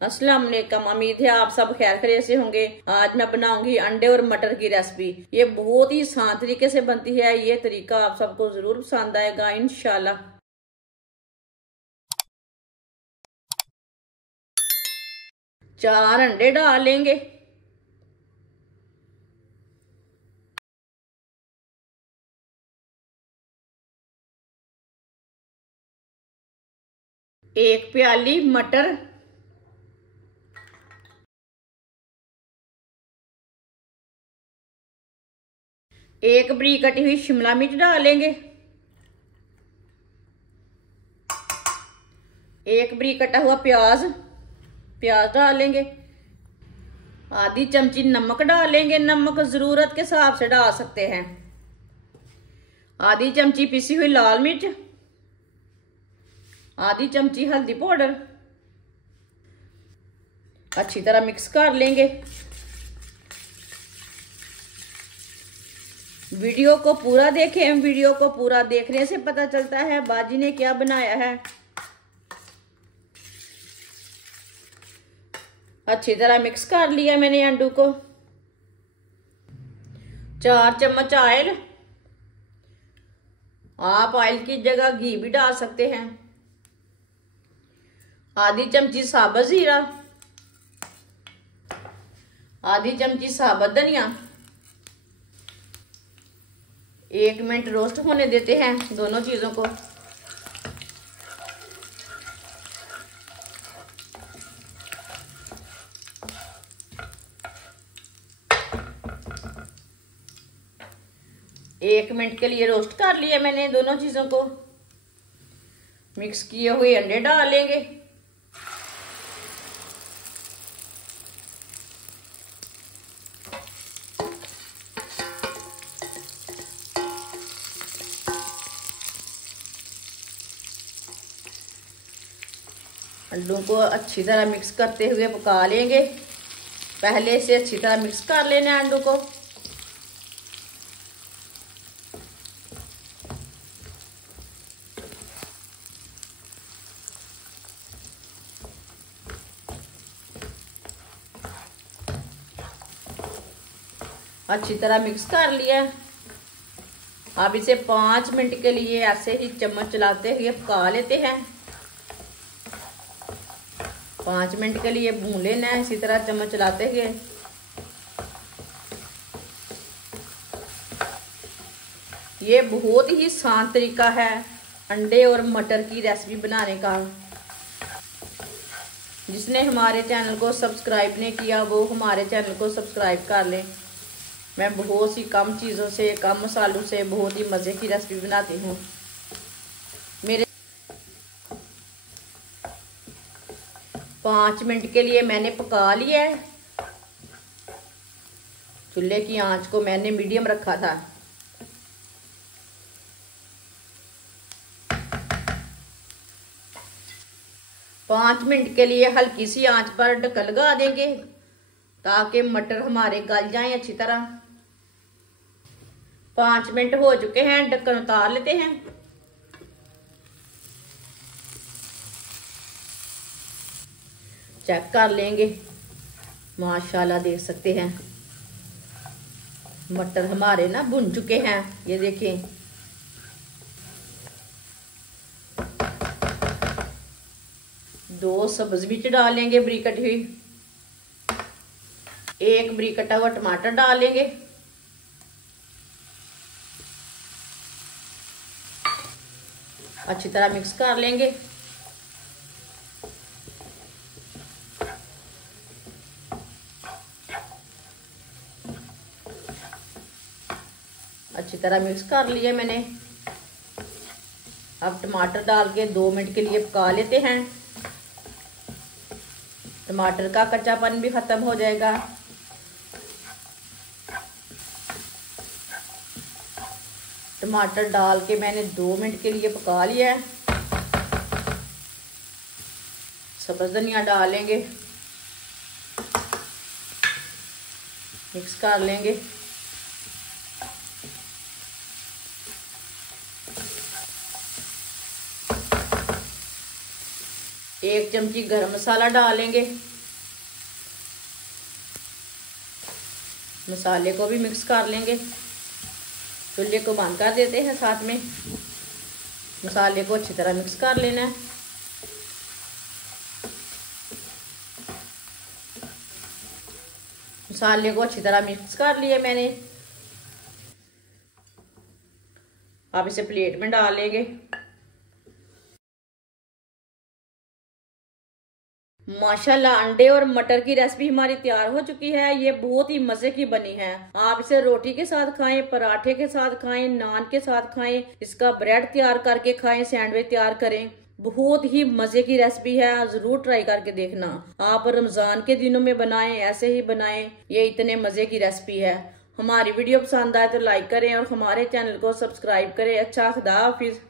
अस्सलाम वालेकुम। उम्मीद है आप सब खैर खैरियत से होंगे। आज मैं बनाऊंगी अंडे और मटर की रेसिपी। ये बहुत ही आसान तरीके से बनती है। ये तरीका आप सबको जरूर पसंद आएगा इंशाल्लाह। 4 अंडे डाल लेंगे। एक प्याली मटर, एक बरीक कटी हुई शिमला मिर्च डालेंगे, एक बरीक कटा हुआ प्याज डालेंगे, आधी चमची नमक डालेंगे। नमक जरूरत के हिसाब से डाल सकते हैं। आधी चमची पिसी हुई लाल मिर्च, आधी चमची हल्दी पाउडर। अच्छी तरह मिक्स कर लेंगे। वीडियो को पूरा देखें। वीडियो को पूरा देखने से पता चलता है बाजी ने क्या बनाया है। अच्छी तरह मिक्स कर लिया मैंने अंडू को। 4 चम्मच ऑयल, आप ऑयल की जगह घी भी डाल सकते हैं। आधी चमची साबुत जीरा, आधी चमची साबुत धनिया। 1 मिनट रोस्ट होने देते हैं दोनों चीजों को। एक मिनट के लिए रोस्ट कर लिया मैंने दोनों चीजों को। मिक्स किए हुए अंडे डालेंगे। अंडों को अच्छी तरह मिक्स करते हुए पका लेंगे। पहले से अच्छी तरह मिक्स कर लेना अंडों को। अच्छी तरह मिक्स कर लिया। अब इसे 5 मिनट के लिए ऐसे ही चम्मच चलाते हुए पका लेते हैं। 5 मिनट के लिए भून लेना है इसी तरह चम्मच चलाते हुए। ये बहुत ही आसान तरीका है अंडे और मटर की रेसिपी बनाने का। जिसने हमारे चैनल को सब्सक्राइब नहीं किया वो हमारे चैनल को सब्सक्राइब कर लें। मैं बहुत सी कम चीज़ों से, कम मसालों से बहुत ही मज़े की रेसिपी बनाती हूँ। मेरे 5 मिनट के लिए मैंने पका लिया है। चूल्हे की आंच को मैंने मीडियम रखा था। पाँच मिनट के लिए हल्की सी आंच पर ढक्कन लगा देंगे ताकि मटर हमारे गल जाएं अच्छी तरह। 5 मिनट हो चुके हैं, ढक्कन उतार लेते हैं। चेक कर लेंगे। माशाल्लाह देख सकते हैं मटर हमारे ना भुन चुके हैं। ये देखें। दो सब्ज मिर्च डालेंगे बरीक कटी हुई। एक बरीक कटा हुआ टमाटर डालेंगे। अच्छी तरह मिक्स कर लेंगे। अच्छी तरह मिक्स कर लिया मैंने। अब टमाटर डाल के 2 मिनट के लिए पका लेते हैं। टमाटर का कच्चापन भी खत्म हो जाएगा। टमाटर डाल के मैंने 2 मिनट के लिए पका लिया है। सब्ज़ धनिया डालेंगे, मिक्स कर लेंगे। 1 चमची गरम मसाला डालेंगे। मसाले को भी मिक्स कर लेंगे। चूल्हे को बंद कर देते हैं। साथ में मसाले को अच्छी तरह मिक्स कर लेना है। मसाले को अच्छी तरह मिक्स कर लिया मैंने। अब इसे प्लेट में डाल लेंगे। माशाल्लाह अंडे और मटर की रेसिपी हमारी तैयार हो चुकी है। ये बहुत ही मजे की बनी है। आप इसे रोटी के साथ खाएं, पराठे के साथ खाएं, नान के साथ खाएं, इसका ब्रेड तैयार करके खाएं, सैंडविच तैयार करें। बहुत ही मजे की रेसिपी है, जरूर ट्राई करके देखना। आप रमजान के दिनों में बनाएं, ऐसे ही बनाएं। ये इतने मजे की रेसिपी है। हमारी वीडियो पसंद आए तो लाइक करें और हमारे चैनल को सब्सक्राइब करें। अच्छा, खुदा हाफिज।